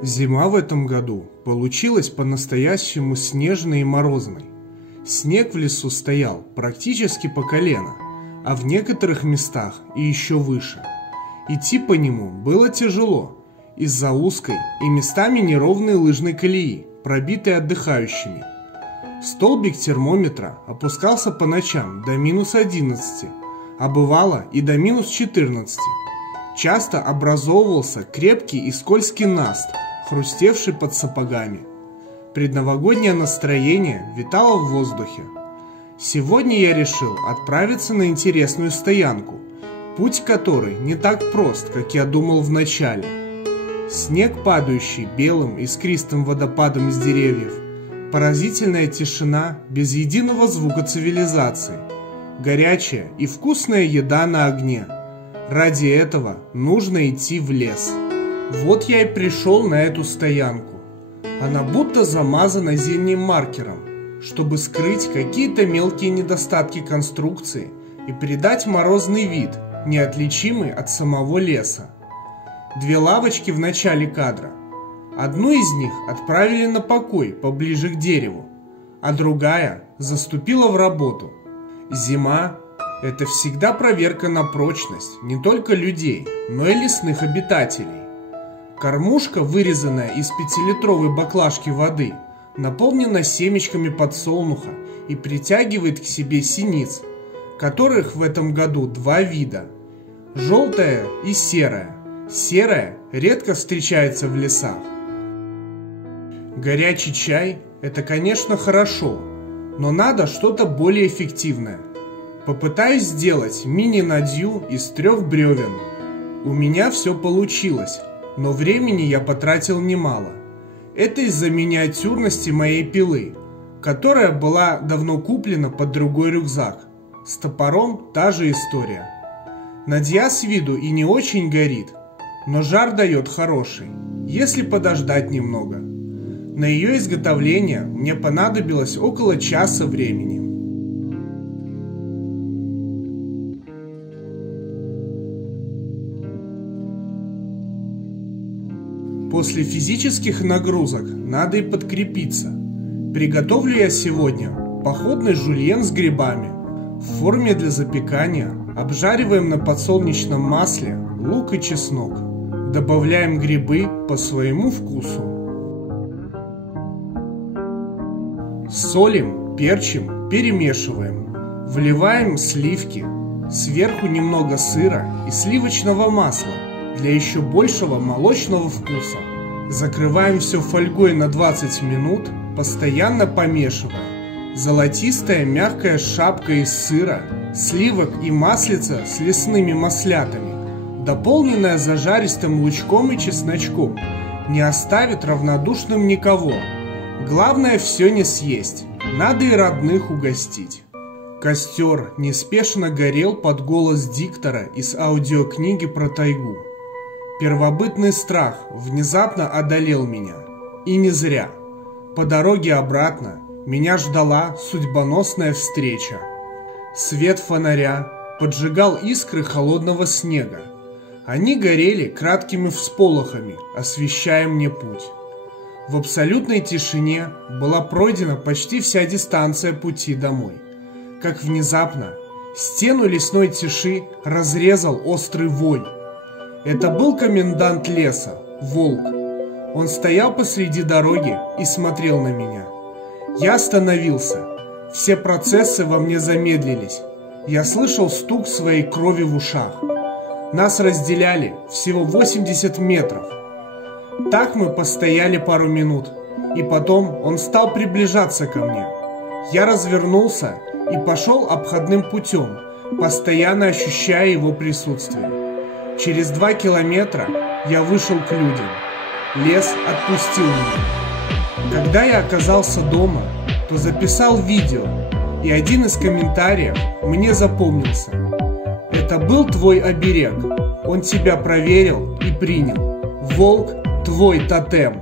Зима в этом году получилась по-настоящему снежной и морозной. Снег в лесу стоял практически по колено, а в некоторых местах и еще выше. Идти по нему было тяжело из-за узкой и местами неровной лыжной колеи, пробитой отдыхающими. Столбик термометра опускался по ночам до -11, а бывало и до -14. Часто образовывался крепкий и скользкий наст, хрустевший под сапогами. Предновогоднее настроение витало в воздухе. Сегодня я решил отправиться на интересную стоянку, путь которой не так прост, как я думал вначале. Снег, падающий белым искристым водопадом из деревьев, поразительная тишина без единого звука цивилизации, горячая и вкусная еда на огне. Ради этого нужно идти в лес. Вот я и пришел на эту стоянку. Она будто замазана зимним маркером, чтобы скрыть какие-то мелкие недостатки конструкции и придать морозный вид, неотличимый от самого леса. Две лавочки в начале кадра. Одну из них отправили на покой поближе к дереву, а другая заступила в работу. Зима – это всегда проверка на прочность не только людей, но и лесных обитателей. Кормушка, вырезанная из 5-литровой баклажки воды, наполнена семечками подсолнуха и притягивает к себе синиц, которых в этом году два вида – желтая и серая. Серая редко встречается в лесах. Горячий чай – это, конечно, хорошо, но надо что-то более эффективное. Попытаюсь сделать мини-надью из 3 бревен. У меня все получилось, но времени я потратил немало. Это из-за миниатюрности моей пилы, которая была давно куплена под другой рюкзак. С топором та же история. Надья с виду и не очень горит, но жар дает хороший, если подождать немного. На ее изготовление мне понадобилось около часа времени. После физических нагрузок надо и подкрепиться. Приготовлю я сегодня походный жульен с грибами. В форме для запекания обжариваем на подсолнечном масле лук и чеснок. Добавляем грибы по своему вкусу. Солим, перчим, перемешиваем. Вливаем сливки. Сверху немного сыра и сливочного масла для еще большего молочного вкуса. Закрываем все фольгой на 20 минут, постоянно помешивая. Золотистая мягкая шапка из сыра, сливок и маслица с лесными маслятами, дополненная зажаристым лучком и чесночком, не оставит равнодушным никого. Главное все не съесть, надо и родных угостить. Костер неспешно горел под голос диктора из аудиокниги про тайгу. Первобытный страх внезапно одолел меня. И не зря. По дороге обратно меня ждала судьбоносная встреча. Свет фонаря поджигал искры холодного снега. Они горели краткими всполохами, освещая мне путь. В абсолютной тишине была пройдена почти вся дистанция пути домой. Как внезапно стену лесной тиши разрезал острый вой. Это был комендант леса, волк. Он стоял посреди дороги и смотрел на меня. Я остановился. Все процессы во мне замедлились. Я слышал стук своей крови в ушах. Нас разделяли всего 80 метров. Так мы постояли пару минут, и потом он стал приближаться ко мне. Я развернулся и пошел обходным путем, постоянно ощущая его присутствие. Через 2 километра я вышел к людям. Лес отпустил меня. Когда я оказался дома, то записал видео, и один из комментариев мне запомнился. Это был твой оберег. Он тебя проверил и принял. Волк – твой тотем.